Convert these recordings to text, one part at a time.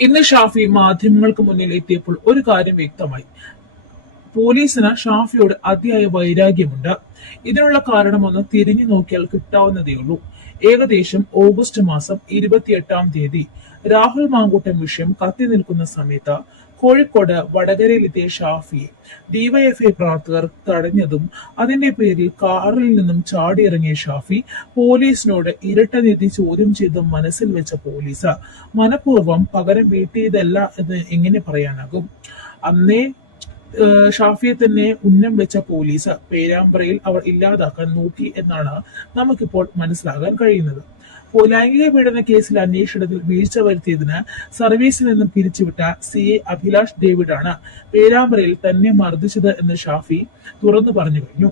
ഇന്ന് ഷാഫി മാധ്യമങ്ങൾക്ക് മുന്നിൽ എത്തിയപ്പോൾ ഒരു കാര്യം വ്യക്തമായി. പോലീസിന് ഷാഫിയോട് അതിയായ വൈരാഗ്യമുണ്ട്. ഇതിനുള്ള കാരണമൊന്ന് തിരിഞ്ഞു നോക്കിയാൽ കിട്ടാവുന്നതേയുള്ളൂ. ഏകദേശം ഓഗസ്റ്റ് മാസം ഇരുപത്തിയെട്ടാം തീയതി രാഹുൽ മാങ്കൂട്ടം വിഷയം കത്തി നിൽക്കുന്ന സമയത്ത് കോഴിക്കോട് വടകരയിലെത്തിയ ഷാഫിയെ ഡിവൈഎഫ്ഐ പ്രവർത്തകർ തടഞ്ഞതും അതിന്റെ പേരിൽ കാറിൽ നിന്നും ചാടിയിറങ്ങിയ ഷാഫി പോലീസിനോട് ഇരട്ട നീതി ചോദ്യം ചെയ്തും മനസ്സിൽ വെച്ച പോലീസ് മനഃപൂർവം പകരം വീട്ടിയതല്ല എന്ന് എങ്ങനെ പറയാനാകും? അന്നേ ഷാഫിയെ തന്നെ ഉന്നം വെച്ച പോലീസ് പേരാമ്പ്രയിൽ അവർ ഇല്ലാതാക്കാൻ നോക്കി എന്നാണ് നമുക്കിപ്പോൾ മനസ്സിലാകാൻ കഴിയുന്നത്. ലൈംഗിക പീഡന കേസിൽ അന്വേഷണത്തിൽ വീഴ്ച വരുത്തിയതിന് സർവീസിൽ നിന്നും പിരിച്ചുവിട്ട സി എ അഭിലാഷ് ഡേവിഡാണ് പേരാമ്പ്രയിൽ തന്നെ മർദ്ദിച്ചത് എന്ന് ഷാഫി തുറന്നു പറഞ്ഞു കഴിഞ്ഞു.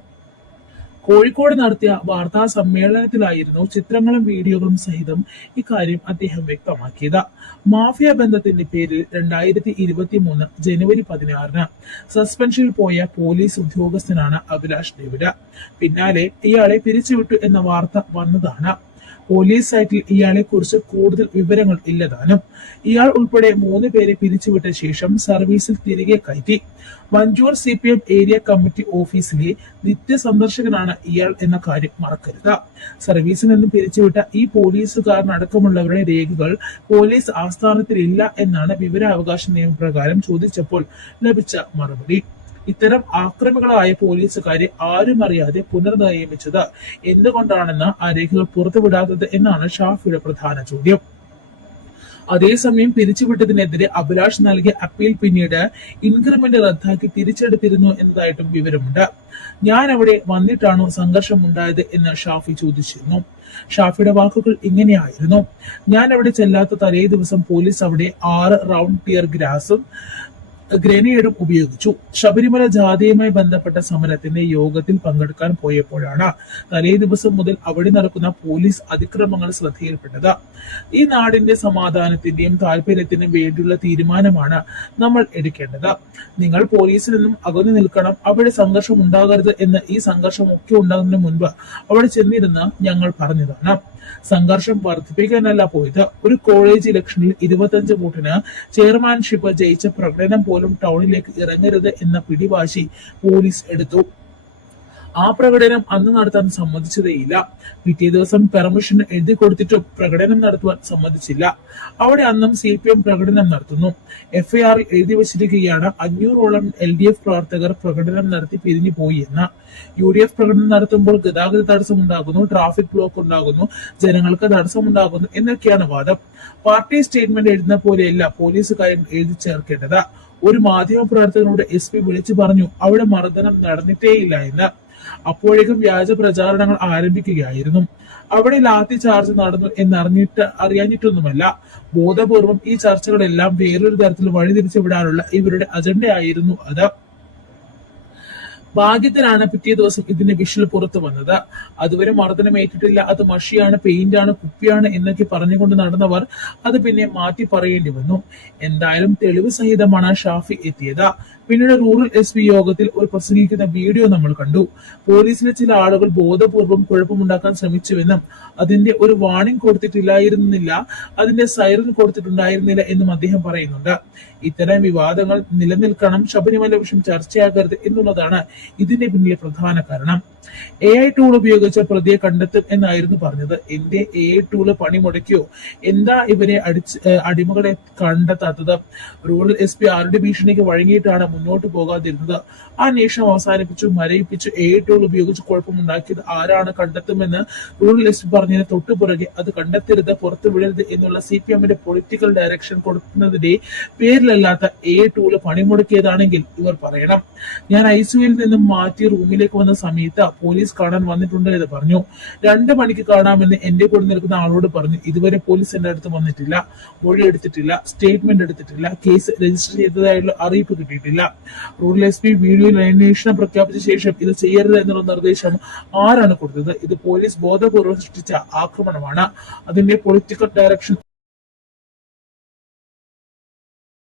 കോഴിക്കോട് നടത്തിയ വാർത്താ സമ്മേളനത്തിലായിരുന്നു ചിത്രങ്ങളും വീഡിയോകളും സഹിതം ഇക്കാര്യം അദ്ദേഹം വ്യക്തമാക്കിയത്. മാഫിയ ബന്ധത്തിന്റെ പേരിൽ രണ്ടായിരത്തി ഇരുപത്തി മൂന്ന് ജനുവരി പതിനാറിന് സസ്പെൻഷനിൽ പോയ പോലീസ് ഉദ്യോഗസ്ഥനാണ് അഭിലാഷ് ഡേവിഡ് പിന്നാലെ ഇയാളെ പിരിച്ചുവിട്ടു എന്ന വാർത്ത വന്നതാണ്. പോലീസ് സൈറ്റിൽ ഇയാളെ കുറിച്ച് കൂടുതൽ വിവരങ്ങൾ ഇല്ലതാനും ഇയാൾ ഉൾപ്പെടെ മൂന്ന് പേരെ പിരിച്ചുവിട്ട ശേഷം സർവീസിൽ തിരികെ കയറ്റി. Manjoor C P M area committee ഓഫീസിലെ നിത്യ സന്ദർശകനാണ് ഇയാൾ എന്ന കാര്യം മറക്കരുത്. സർവീസിൽ നിന്നും പിരിച്ചുവിട്ട ഈ പോലീസുകാരനടക്കമുള്ളവരുടെ രേഖകൾ പോലീസ് ആസ്ഥാനത്തിലില്ല എന്നാണ് വിവരാവകാശ നിയമപ്രകാരം ചോദിച്ചപ്പോൾ ലഭിച്ച മറുപടി. ഇത്തരം ആക്രമികളായ പോലീസുകാരെ ആരും അറിയാതെ പുനർനിയമിച്ചത് എന്തുകൊണ്ടാണെന്ന് ആ രേഖകൾ പുറത്തുവിടാത്തത് എന്നാണ് ഷാഫിയുടെ പ്രധാന ചോദ്യം. അതേസമയം പിരിച്ചുവിട്ടതിനെതിരെ അഭിലാഷ് നൽകിയ അപ്പീൽ പിന്നീട് ഇൻക്രിമെന്റ് റദ്ദാക്കി തിരിച്ചെടുത്തിരുന്നു എന്നതായിട്ടും വിവരമുണ്ട്. ഞാൻ അവിടെ വന്നിട്ടാണോ സംഘർഷം ഉണ്ടായത് എന്ന് ഷാഫി ചോദിച്ചിരുന്നു. ഷാഫിയുടെ വാക്കുകൾ ഇങ്ങനെയായിരുന്നു. ഞാൻ അവിടെ ചെല്ലാത്ത തലേ ദിവസം പോലീസ് അവിടെ ആറ് റൗണ്ട് ടിയർ ഗ്രാസും ഗ്രനേഡും ഉപയോഗിച്ചു. ശബരിമല ജാഥയുമായി ബന്ധപ്പെട്ട സമരത്തിന്റെ യോഗത്തിൽ പങ്കെടുക്കാൻ പോയപ്പോഴാണ് തലേ ദിവസം മുതൽ അവിടെ നടക്കുന്ന പോലീസ് അതിക്രമങ്ങൾ ശ്രദ്ധയിൽപ്പെട്ടത്. ഈ നാടിന്റെ സമാധാനത്തിന്റെയും താല്പര്യത്തിനും വേണ്ടിയുള്ള തീരുമാനമാണ് നമ്മൾ എടുക്കേണ്ടത്. നിങ്ങൾ പോലീസിൽ നിന്നും അകന്നു നിൽക്കണം. അവിടെ സംഘർഷം ഉണ്ടാകരുത് എന്ന് ഈ സംഘർഷം ഒക്കെ ഉണ്ടാകുന്നതിന് മുൻപ് അവിടെ ചെന്നിരുന്ന് ഞങ്ങൾ പറഞ്ഞതാണ്. സംഘർഷം വർദ്ധിപ്പിക്കാനല്ല പോയത്. ഒരു കോളേജ് ഇലക്ഷനിൽ ഇരുപത്തഞ്ച് വോട്ടിന് ചെയർമാൻഷിപ്പ് ജയിച്ച പ്രകടനം പോലും ടൗണിലേക്ക് ഇറങ്ങരുത് എന്ന പിടിവാശി പോലീസ് എടുത്തു. ആ പ്രകടനം അന്ന് നടത്താൻ സമ്മതിച്ചതേയില്ല പിറ്റേ ദിവസം പെർമിഷൻ എഴുതി കൊടുത്തിട്ടും പ്രകടനം നടത്തുവാൻ സമ്മതിച്ചില്ല. അവിടെ അന്നും സി പി എം പ്രകടനം നടത്തുന്നു. എഫ്ഐആറിൽ എഴുതി വച്ചിരിക്കുകയാണ് അഞ്ഞൂറോളം എൽ ഡി എഫ് പ്രവർത്തകർ പ്രകടനം നടത്തി പിരിഞ്ഞു പോയി എന്ന്. യു ഡി എഫ് പ്രകടനം നടത്തുമ്പോൾ ഗതാഗത തടസ്സം ഉണ്ടാകുന്നു ട്രാഫിക് ബ്ലോക്ക് ഉണ്ടാകുന്നു ജനങ്ങൾക്ക് തടസ്സമുണ്ടാകുന്നു എന്നൊക്കെയാണ് വാദം. പാർട്ടി സ്റ്റേറ്റ്മെന്റ് എഴുതുന്ന പോലെയല്ല പോലീസ് കാര്യം എഴുതി ചേർക്കേണ്ടത്. ഒരു മാധ്യമ പ്രവർത്തകനോട് എസ് പി വിളിച്ചു പറഞ്ഞു അവിടെ മർദ്ദനം നടന്നിട്ടേയില്ല എന്ന്. അപ്പോഴേക്കും വ്യാജ പ്രചാരണങ്ങൾ ആരംഭിക്കുകയായിരുന്നു. അവിടെ ലാത്തി ചാർജ് നടന്നു എന്നറിഞ്ഞിട്ട് അറിയാഞ്ഞിട്ടൊന്നുമല്ല. ബോധപൂർവം ഈ ചർച്ചകളെല്ലാം വേറൊരു തരത്തിൽ വഴിതിരിച്ചു വിടാനുള്ള ഇവരുടെ അജണ്ടയായിരുന്നു അത്. ഭാഗ്യത്തിനാണ് പിറ്റേ ദിവസം ഇതിന്റെ വിഷ്വൽ പുറത്തു വന്നത്. അതുവരെ മർദ്ദനം ഏറ്റിട്ടില്ല. അത് മഷിയാണ് പെയിന്റ് ആണ് കുപ്പിയാണ് എന്നൊക്കെ പറഞ്ഞുകൊണ്ട് നടന്നവർ അത് പിന്നെ മാറ്റി പറയേണ്ടി വന്നു. എന്തായാലും തെളിവ് സഹിതമാണ് ഷാഫി എത്തിയത്. പിന്നീട് റൂറൽ എസ് പി യോഗത്തിൽ ഒരു പ്രസംഗിക്കുന്ന വീഡിയോ നമ്മൾ കണ്ടു. പോലീസിലെ ചില ആളുകൾ ബോധപൂർവം കുഴപ്പമുണ്ടാക്കാൻ ശ്രമിച്ചുവെന്നും അതിന്റെ ഒരു വാണിംഗ് കൊടുത്തിട്ടില്ലായിരുന്നില്ല അതിന്റെ സൈറൻ കൊടുത്തിട്ടുണ്ടായിരുന്നില്ല എന്നും അദ്ദേഹം പറയുന്നുണ്ട്. ഇത്തരം വിവാദങ്ങൾ നിലനിൽക്കണം ശബരിമല വിഷയം ചർച്ചയാകരുത് എന്നുള്ളതാണ് ഇതിന്റെ പിന്നിലെ പ്രധാന കാരണം എ ഐ ടൂൾ ഉപയോഗിച്ച് പ്രതിയെ കണ്ടെത്തും എന്നായിരുന്നു പറഞ്ഞത്. എന്റെ എ ഐ ടൂൾ പണി മുടക്കിയോ? എന്താ ഇവരെ അടിച്ച് അടിമകളെ കണ്ടെത്താത്തത്? റൂറൽ എസ് പി ആരുടെ ഭീഷണിക്ക് വഴങ്ങിയിട്ടാണ് മുന്നോട്ട് പോകാതിരുന്നത്? അന്വേഷണം അവസാനിപ്പിച്ചു മരയിപ്പിച്ചു എ ഐ ടൂൾ ഉപയോഗിച്ച് കുഴപ്പമുണ്ടാക്കിയത് ആരാണ് കണ്ടെത്തുമെന്ന് റൂറൽ എസ് പി പറഞ്ഞതിന് തൊട്ടു പുറകെ അത് കണ്ടെത്തരുത് പുറത്തു വിടരുത് എന്നുള്ള സി പി എമ്മിന്റെ പൊളിറ്റിക്കൽ ഡയറക്ഷൻ കൊടുക്കുന്നതിന്റെ പേരിലല്ലാത്ത എ ഐ ടൂൾ പണിമുടക്കിയതാണെങ്കിൽ ഇവർ പറയണം. ഞാൻ ഐ സിയുയിൽ നിന്നും മാറ്റി റൂമിലേക്ക് വന്ന സമയത്ത് പോലീസ് കാണാൻ വന്നിട്ടുണ്ട് എന്ന് പറഞ്ഞു. രണ്ട് മണിക്ക് കാണാമെന്ന് എന്റെ കൂടെ നിൽക്കുന്ന ആളോട് പറഞ്ഞു. ഇതുവരെ പോലീസ് എന്റെ അടുത്ത് വന്നിട്ടില്ല. മൊഴി എടുത്തിട്ടില്ല. സ്റ്റേറ്റ്മെന്റ് എടുത്തിട്ടില്ല. കേസ് രജിസ്റ്റർ ചെയ്തതായുള്ള അറിയിപ്പ് കിട്ടിയിട്ടില്ല. റൂറൽ എസ് പി വീഡിയോയിൽ അന്വേഷണം പ്രഖ്യാപിച്ച ശേഷം ഇത് ചെയ്യരുത് എന്നുള്ള നിർദ്ദേശം ആരാണ് കൊടുത്തത്? ഇത് പോലീസ് ബോധപൂർവം സൃഷ്ടിച്ച ആക്രമണമാണ്. അതിന്റെ പൊളിറ്റിക്കൽ ഡയറക്ഷൻ